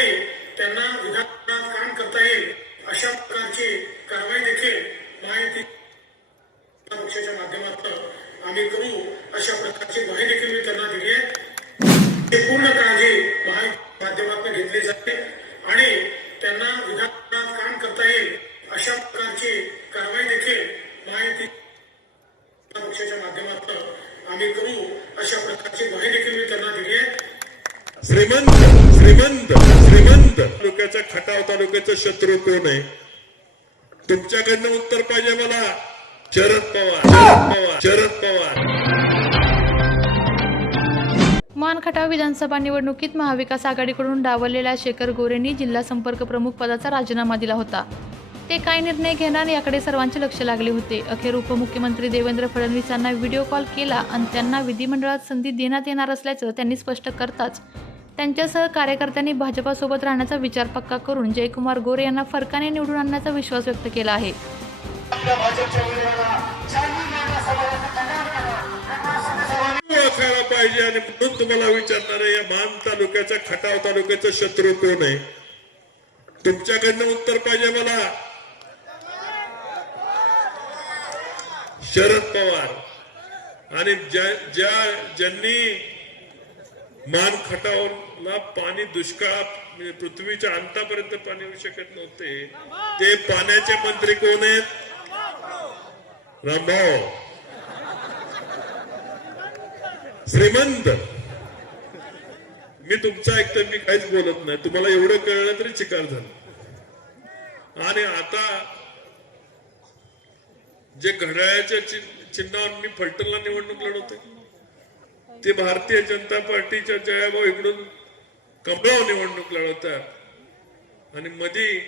आहे त्यांना विधानात काम करता येईल अशा प्रकारची कारवाई देखील माहिती पक्षाच्या माध्यमातून आम्ही करू अशा प्रकारची ग्वाही देखील मी त्यांना दिली आहे. पूर्ण काळजी माहिती माध्यमातून घेतली जाते. आणि त्यांना विधानात काम करता येईल अशा प्रकारची कारवाई देखील माहिती पक्षाच्या माध्यमातून आम्ही करू अशा प्रकारची ग्वाही देखील मी त्यांना दिली आहे श्रीमंत श्रीमंत श्रीमंत. लोकांचा खटाव तालुक्याचा शत्रू कोण आहे? तुमच्याकडनं उत्तर पाहिजे मला. शरद पवार शरद पवार शरद पवार. विधानसभा निवडणुकीत महाविकास आघाडीकडून डावललेल्या शेखर गोरेंनी जिल्हा संपर्क प्रमुख पदाचा राजीनामा दिला होता. ते काय निर्णय घेणार याकडे सर्वांचे लक्ष लागले होते. अखेर उपमुख्यमंत्री देवेंद्र फडणवीस यांना व्हिडिओ कॉल केला आणि त्यांना विधिमंडळात संधी देण्यात येणार असल्याचं त्यांनी स्पष्ट करताच त्यांच्यासह कार्यकर्त्यांनी भाजपासोबत राहण्याचा विचार पक्का करून जयकुमार गोरे यांना फरकाने निवडून आणण्याचा विश्वास व्यक्त केला आहे. ओळखायला पाहिजे आणि म्हणून तुम्हाला विचारणार आहे या मान तालुक्याचा खटाव तालुक्याचा शत्रू कोण आहे? तुमच्याकडनं उत्तर पाहिजे मला. शरद पवार. आणि ज्या ज्या ज्यांनी मान खटावला पाणी दुष्काळात म्हणजे पृथ्वीच्या अंतापर्यंत पाणी येऊ शकत नव्हते. ते पाण्याचे मंत्री कोण आहेत? रामभाऊ! श्रीमंत! मी तुमचं ऐकतोय मी काहीच बोलत नाही. तुम्हाला एवढं कळलं तरी चिकार झालं. आणि आता जे घड्याळाच्या चिन्ह- चिन्हावर मी फलटणला निवडणूक लढवते ते भारतीय जनता पार्टीच्या जयाभाऊ इकडून कमळाव निवडणूक लढवतात. आणि मधी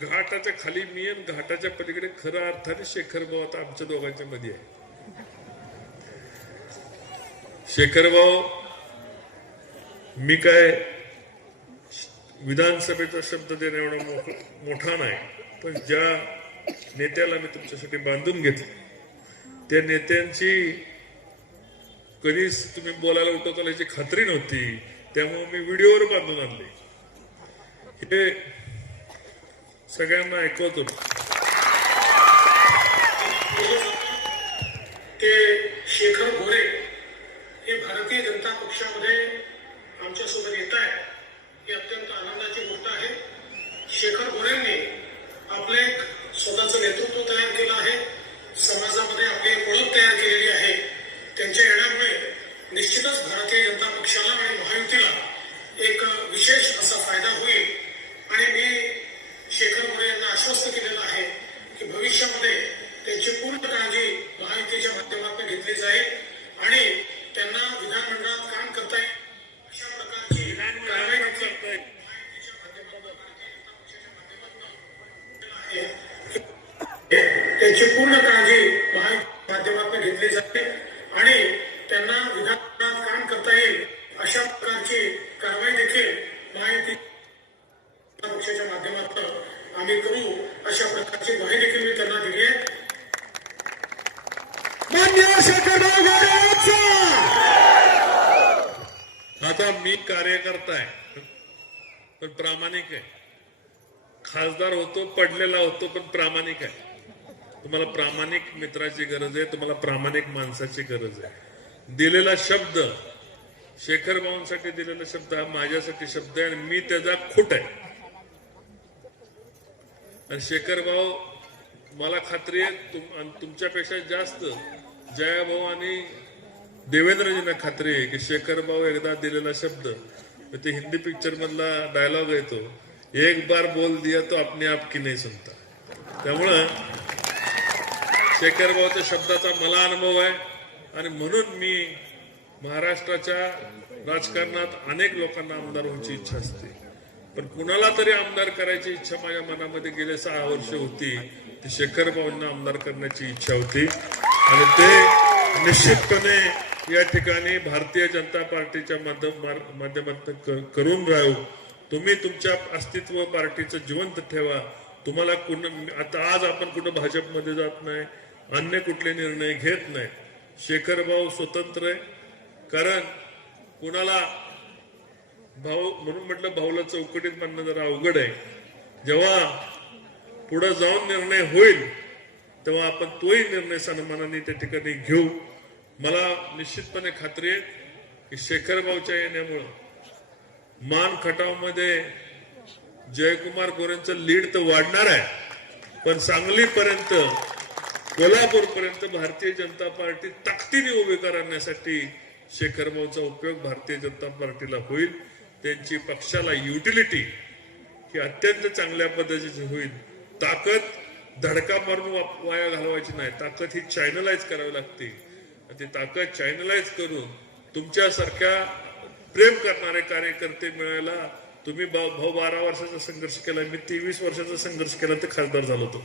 घाटाच्या खाली मी आणि घाटाच्या पलीकडे खऱ्या अर्थाने शेखर भाऊ आता आमच्या दोघांच्या मध्ये आहे. शेखर भाऊ मी काय विधानसभेचा शब्द देण्या एवढा मोठ- मोठा नाही पण ज्या नेत्याला मी तुमच्यासाठी बांधून घेतले त्या नेत्यांची कधीच तुम्ही बोलायला उठवताल याची खात्री नव्हती. त्यामुळे मी व्हिडिओवर बांधून आणले. हे सगळ्यांना ऐकवतो. ते शेखर गोरे हे भारतीय जनता पक्षामध्ये आमच्यासोबत येत आहे ही अत्यंत आनंदाची गोष्ट आहे. शेखर गोरेंनी आपलं एक स्वतःचं नेतृत्व तयार केलं आहे. समाजामध्ये आपली एक ओळख तयार केलेली आहे. त्यांच्या येण्यामुळे निश्चितच भारतीय जनता पक्षाला आणि महायुतीला एक विशेष असा फायदा होईल. आणि मी शेखर मोरे यांना आश्वस्त केलेलं आहे की भविष्यामध्ये त्यांची पूर्ण काळजी महायुतीच्या माध्यमातून घेतली जाईल आणि त्यांना विधानमंडळात काम करता येईल. अशा प्रकारची कारवाई त्यांची पूर्ण काळजी महायुतीच्या माध्यमातून घेतली जाते. आणि त्यांना विधानात काम करता येईल अशा प्रकारची कारवाई देखील माहिती पक्षाच्या माध्यमातून आम्ही करू. अशा प्रकारची ग्वाही देखील मी त्यांना दिली आहे. आता मी कार्यकर्ता आहे पण प्रामाणिक आहे. खासदार होतो पडलेला होतो पण प्रामाणिक आहे. तुम्हाला प्रामाणिक मित्राची गरज आहे तुम्हाला प्रामाणिक माणसाची गरज आहे. दिलेला शब्द शेखर भाऊंसाठी दिलेला शब्द हा माझ्यासाठी शब्द आहे आणि मी त्याचा खोट आहे. आणि शेखर भाऊ मला खात्री आहे तुम तुमच्यापेक्षा जास्त जयाभाऊ आणि देवेंद्रजींना खात्री आहे की शेखर भाऊ एकदा दिलेला शब्द ते हिंदी पिक्चर मधला डायलॉग येतो. एक बार बोल दिया तो अपने आप की नाही सुनता. त्यामुळं शेखर भाऊच्या शब्दाचा मला अनुभव आहे. आणि म्हणून मी महाराष्ट्राच्या राजकारणात अनेक लोकांना आमदार होण्याची इच्छा असते. पण कुणाला तरी आमदार करायची इच्छा माझ्या मनामध्ये गेले सहा वर्ष होती. ती शेखर भाऊंना आमदार करण्याची इच्छा होती. आणि ते निश्चितपणे या ठिकाणी भारतीय जनता पार्टीच्या माध्यम माध्यमातून करून राहू. तुम्ही तुमच्या अस्तित्व पार्टीचं जिवंत ठेवा. तुम्हाला कुण आता आज आपण कुठं भाजपमध्ये जात नाही. अन्य कुठले निर्णय घेत नाही शेखर भाऊ स्वतंत्र आहे. कारण कुणाला भाऊ म्हणून म्हटलं भाऊला चौकटीत बांधणं जरा अवघड आहे. जेव्हा पुढे जाऊन निर्णय होईल तेव्हा आपण तोही निर्णय सन्मानाने त्या ठिकाणी घेऊ. मला निश्चितपणे खात्री आहे की शेखर भाऊच्या येण्यामुळं मान खटावमध्ये जयकुमार गोरेंचं लीड तर वाढणार आहे पण सांगलीपर्यंत कोल्हापूरपर्यंत भारतीय जनता पार्टी ताकदीने उभी करण्यासाठी शेखर भाऊचा उपयोग भारतीय जनता पार्टीला होईल. त्यांची पक्षाला युटिलिटी ही अत्यंत चांगल्या पद्धतीची होईल. ताकद धडका मारून वाया घालवायची नाही. ताकद ही चॅनलाइज करावी लागते. आणि ती ताकद चॅनलाइज करून तुमच्यासारख्या प्रेम करणारे कार्यकर्ते मिळायला तुम्ही भाऊ भाऊ बारा वर्षाचा संघर्ष केला मी तेवीस वर्षाचा संघर्ष केला तर खासदार झालो होतो.